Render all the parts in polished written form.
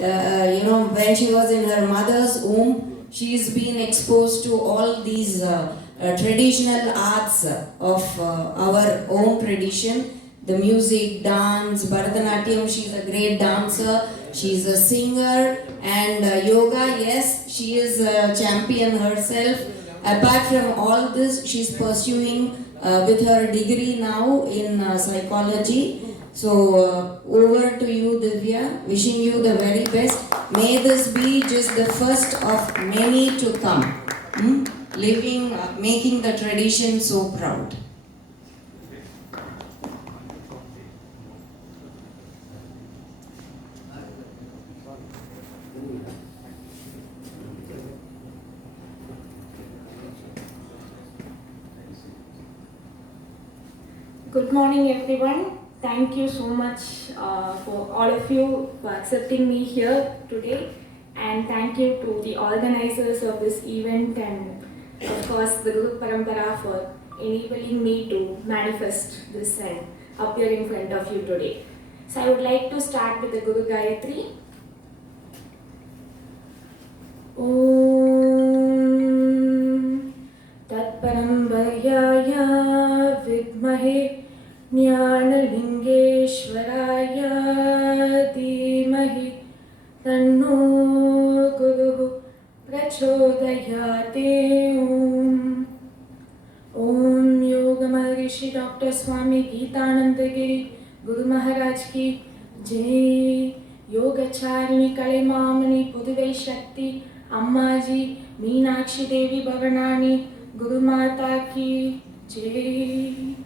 when she was in her mother's womb, she's been exposed to all these traditional arts of our own tradition, the music, dance, Bharatanatyam. She's a great dancer, she's a singer, and yoga, yes, she is a champion herself. Apart from all this, she's pursuing with her degree now in psychology. So over to you, Divya. Wishing you the very best. May this be just the first of many to come. Living, making the tradition so proud. Good morning, everyone. Thank you so much for all of you for accepting me here today, and thank you to the organizers of this event and of course the Guru Parampara for enabling me to manifest this and appear in front of you today. So I would like to start with the Guru Gayatri. Om Tat Parambaryaya Vidmahe Jnanalingeshwaraya Dhimahi Tanno Guruः Prachodayate. Om Yoga Maharishi Dr. Swami Geetananda Giri Guru Maharaj ki Jai. Yogacharini Kalimamani Puduvai Shakti Ammaji Meenakshi Devi Bhavanani Guru Mata ki Jai.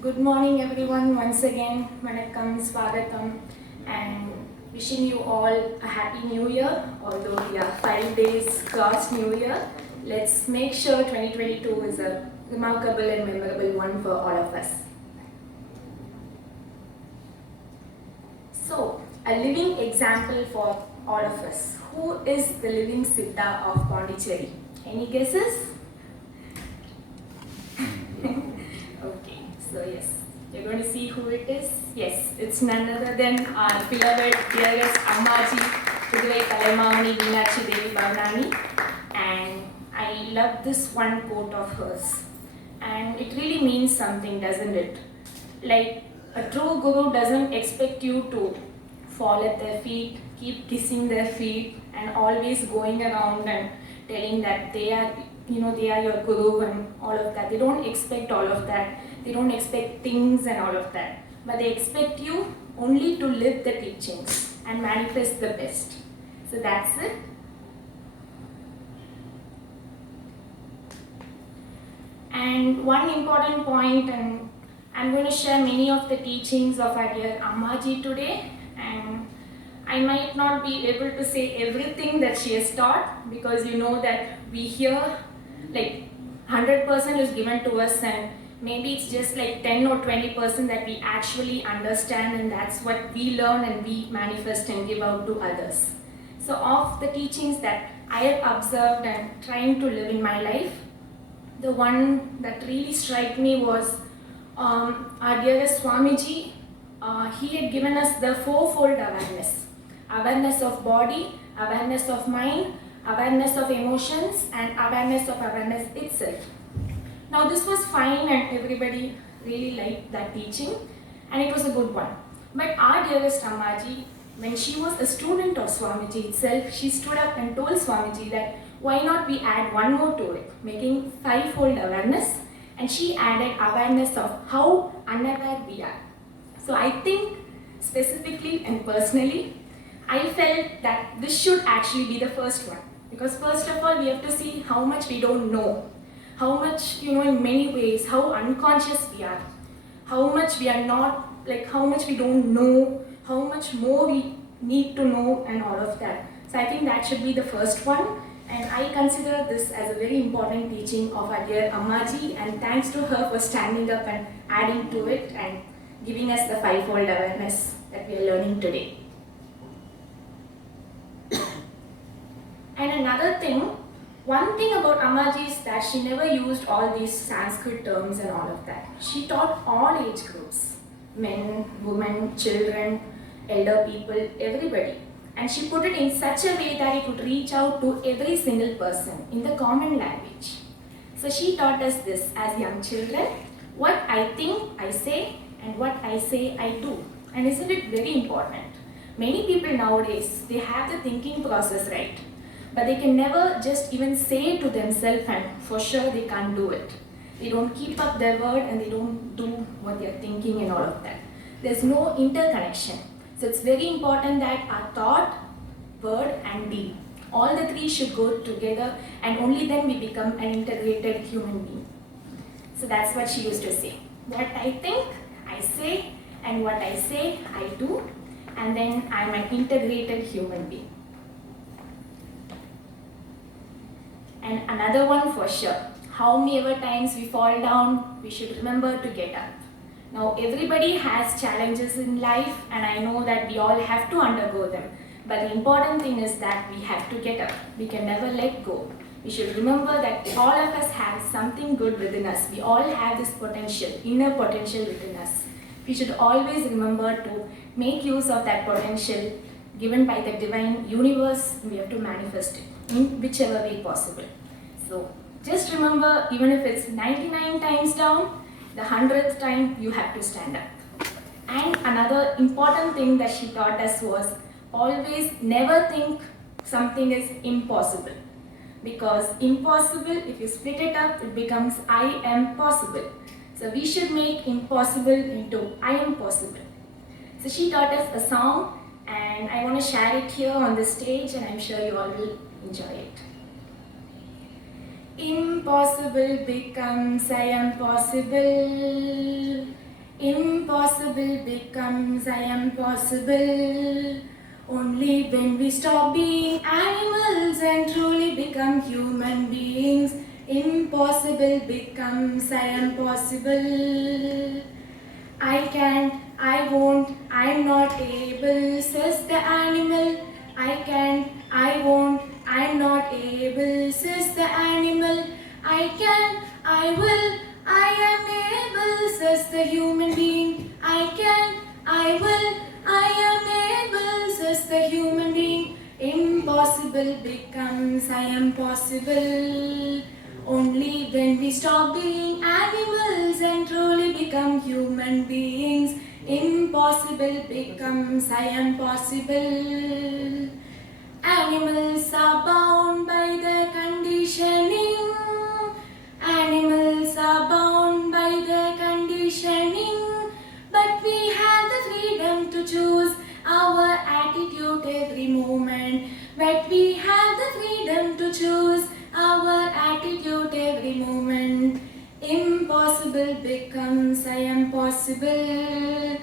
Good morning everyone, once again, Vanakkam, Swagatam, and wishing you all a happy new year. Although we are 5 days cross new year, let's make sure 2022 is a remarkable and memorable one for all of us. So, a living example for all of us. Who is the living Siddha of Pondicherry? Any guesses? Okay, so yes, you're going to see who it is. Yes, it's none other than our beloved, dearest Ammaji, Puduvai Kalaimamani Meenakshi Devi Bhavanani. And I love this one quote of hers. And it really means something, doesn't it? Like, a true guru doesn't expect you to fall at their feet, keep kissing their feet, and always going around and telling that they are your guru and all of that. They don't expect all of that. They don't expect things and all of that. But they expect you only to live the teachings and manifest the best. So that's it. And one important point, and I'm going to share many of the teachings of our dear Ammaji today, and I might not be able to say everything that she has taught, because you know that we hear like 100% is given to us, and maybe it's just like 10 or 20% that we actually understand, and that's what we learn and we manifest and give out to others. So of the teachings that I have observed and trying to live in my life, the one that really struck me was our dearest Swamiji. He had given us the fourfold awareness. Awareness of body, awareness of mind, awareness of emotions, and awareness of awareness itself. Now this was fine and everybody really liked that teaching, and it was a good one. But our dearest Ammaji, when she was a student of Swamiji itself, she stood up and told Swamiji that why not we add one more to it, making fivefold awareness, and she added awareness of how unaware we are. So I think specifically and personally, I felt that this should actually be the first one. Because first of all, we have to see how much we don't know. How much, in many ways, how unconscious we are. How much we are not, how much we don't know, how much more we need to know and all of that. So I think that should be the first one. And I consider this as a very important teaching of our dear Ammaji, and thanks to her for standing up and adding to it and giving us the fivefold awareness that we are learning today. And another thing, one thing about Ammaji is that she never used all these Sanskrit terms and all of that. She taught all age groups, men, women, children, elder people, everybody. And she put it in such a way that it would reach out to every single person in the common language. So she taught us this as young children: what I think, I say, and what I say, I do. And isn't it very important? Many people nowadays, they have the thinking process right, but they can never just even say to themselves, and for sure they can't do it. They don't keep up their word and they don't do what they're thinking and all of that. There's no interconnection. So it's very important that our thought, word, and deed, all the three should go together, and only then we become an integrated human being. So that's what she used to say. What I think, I say, and what I say, I do, and then I'm an integrated human being. And another one for sure: how many ever times we fall down, we should remember to get up. Now everybody has challenges in life, and I know that we all have to undergo them. But the important thing is that we have to get up. We can never let go. We should remember that all of us have something good within us. We all have this potential, inner potential within us. We should always remember to make use of that potential given by the divine universe. We have to manifest it in whichever way possible. So just remember, even if it's 99 times down, the 100th time you have to stand up. And another important thing that she taught us was always never think something is impossible. Because impossible, if you split it up, it becomes I am possible. So we should make impossible into I am possible. So she taught us a song, and I want to share it here on the stage, and I'm sure you all will enjoy it. Impossible becomes I am possible. Impossible becomes I am possible. Only when we stop being animals and truly become human beings, impossible becomes I am possible. I can't, I won't, I'm not able, says the animal. I can't, I won't, I'm not able, says the animal. I can, I will, I am able, says the human being. I can, I will, I am able, says the human being. Impossible becomes I am possible. Only when we stop being animals and truly become human beings, impossible becomes I am possible. Animals are bound by their conditioning. Animals are bound by their conditioning. But we have the freedom to choose our attitude every moment. But we have the freedom to choose our attitude every moment. Impossible becomes I am possible.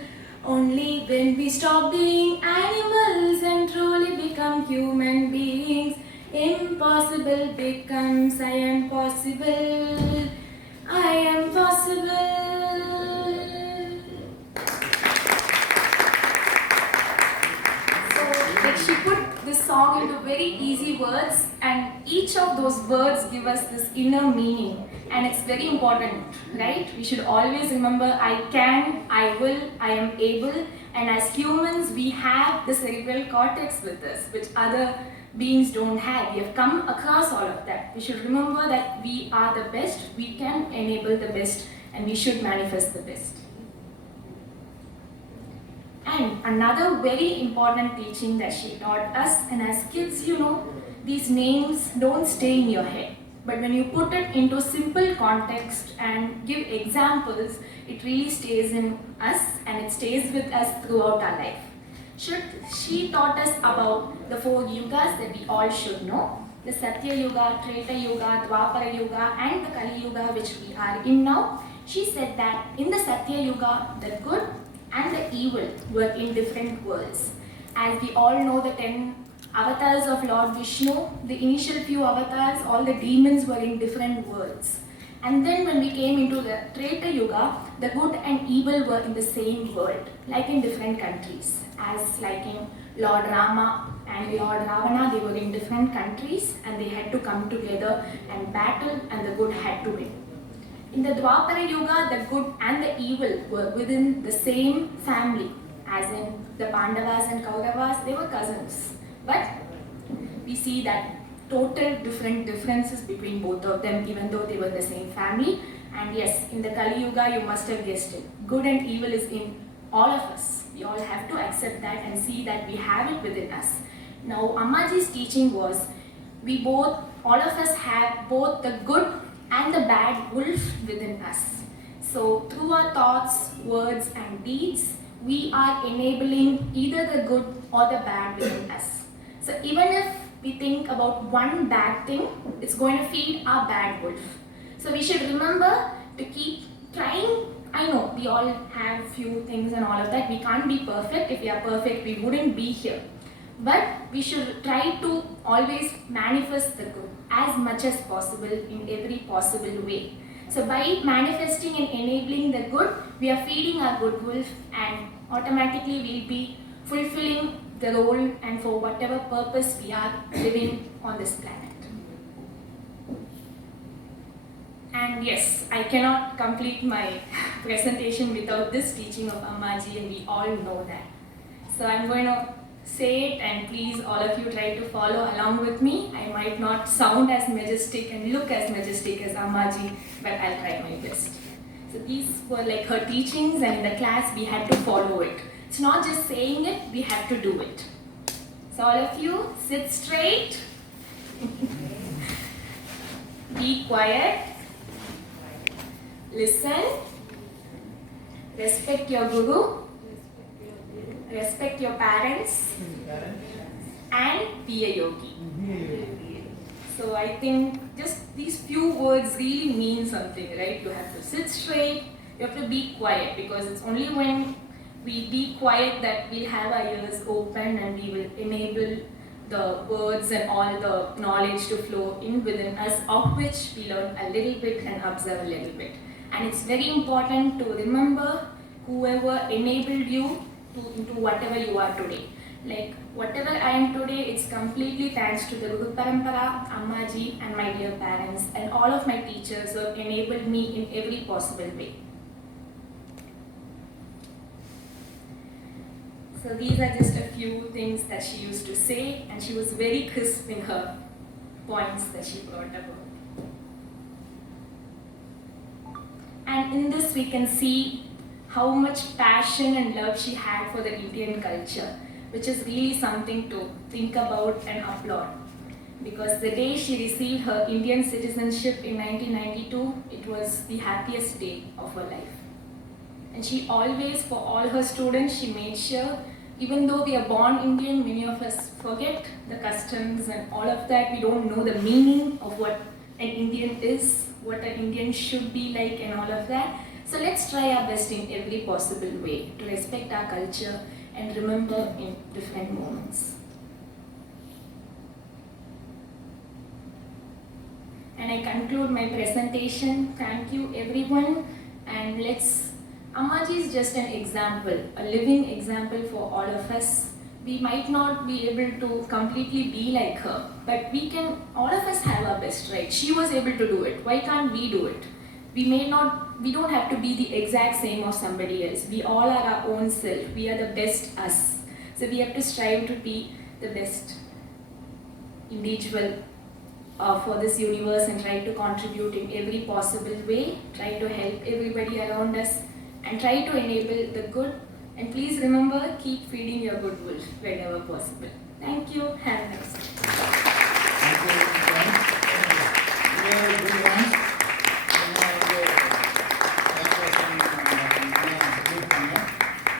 Only when we stop being animals and truly become human beings, impossible becomes I am possible. I am possible. Like she put this song into very easy words, and each of those words give us this inner meaning, and it's very important, right? We should always remember I can, I will, I am able, and as humans we have the cerebral cortex with us, which other beings don't have. We have come across all of that. We should remember that we are the best, we can enable the best, and we should manifest the best. And another very important teaching that she taught us, and as kids, you know, these names don't stay in your head. But when you put it into simple context and give examples, it really stays in us and it stays with us throughout our life. She taught us about the 4 yugas that we all should know. The Satya Yuga, Treta Yuga, Dwapara Yuga, and the Kali Yuga, which we are in now. She said that in the Satya Yuga, the good and the evil were in different worlds. As we all know, the 10 avatars of Lord Vishnu, the initial few avatars, all the demons were in different worlds. And then when we came into the Treta Yuga, the good and evil were in the same world, like in different countries. As like in Lord Rama and Lord Ravana, they were in different countries and they had to come together and battle, and the good had to win. In the Dwapara Yuga, the good and the evil were within the same family, as in the Pandavas and Kauravas, they were cousins. But we see that total differences between both of them, even though they were the same family. And yes, in the Kali Yuga, you must have guessed it. Good and evil is in all of us. We all have to accept that and see that we have it within us. Now, Ammaji's teaching was, all of us have both the good and the bad wolf within us. So, through our thoughts, words, and deeds, we are enabling either the good or the bad within us. So, even if we think about one bad thing, it's going to feed our bad wolf. So, we should remember to keep trying. I know we all have few things and all of that. We can't be perfect. If we are perfect, we wouldn't be here. But we should try to always manifest the good as much as possible in every possible way. So by manifesting and enabling the good, we are feeding our good wolf, and automatically we'll be fulfilling the role and for whatever purpose we are living on this planet. And yes, I cannot complete my presentation without this teaching of Ammaji, and we all know that. So I'm going to say it, and please all of you try to follow along with me. I might not sound as majestic and look as majestic as Ammaji, but I'll try my best. So these were like her teachings, and in the class we had to follow it. It's not just saying it, we have to do it. So all of you, sit straight. Be quiet. Listen. Respect your guru. Respect your parents. And be a yogi. So I think just these few words really mean something, right? You have to sit straight, you have to be quiet, because it's only when we be quiet that we'll have our ears open and we will enable the words and all the knowledge to flow in within us, of which we learn a little bit and observe a little bit. And it's very important to remember whoever enabled you into whatever you are today. Like whatever I am today, it's completely thanks to the Guru Parampara, Ammaji, and my dear parents, and all of my teachers who have enabled me in every possible way. So these are just a few things that she used to say, and she was very crisp in her points that she brought about. And in this we can see how much passion and love she had for the Indian culture, which is really something to think about and applaud. Because the day she received her Indian citizenship in 1992, it was the happiest day of her life. And she always, for all her students, she made sure, even though we are born Indian, many of us forget the customs and all of that. We don't know the meaning of what an Indian is, what an Indian should be like, and all of that. So let's try our best in every possible way to respect our culture and remember in different moments. And I conclude my presentation. Thank you everyone, and Ammaji is just an example, a living example for all of us. We might not be able to completely be like her, but all of us have our best, right? She was able to do it. Why can't we do it? We don't have to be the exact same of somebody else. We all are our own self. We are the best us. So we have to strive to be the best individual for this universe, and try to contribute in every possible way, try to help everybody around us, and try to enable the good. And please remember, keep feeding your good wolf whenever possible. Thank you. Have a nice day.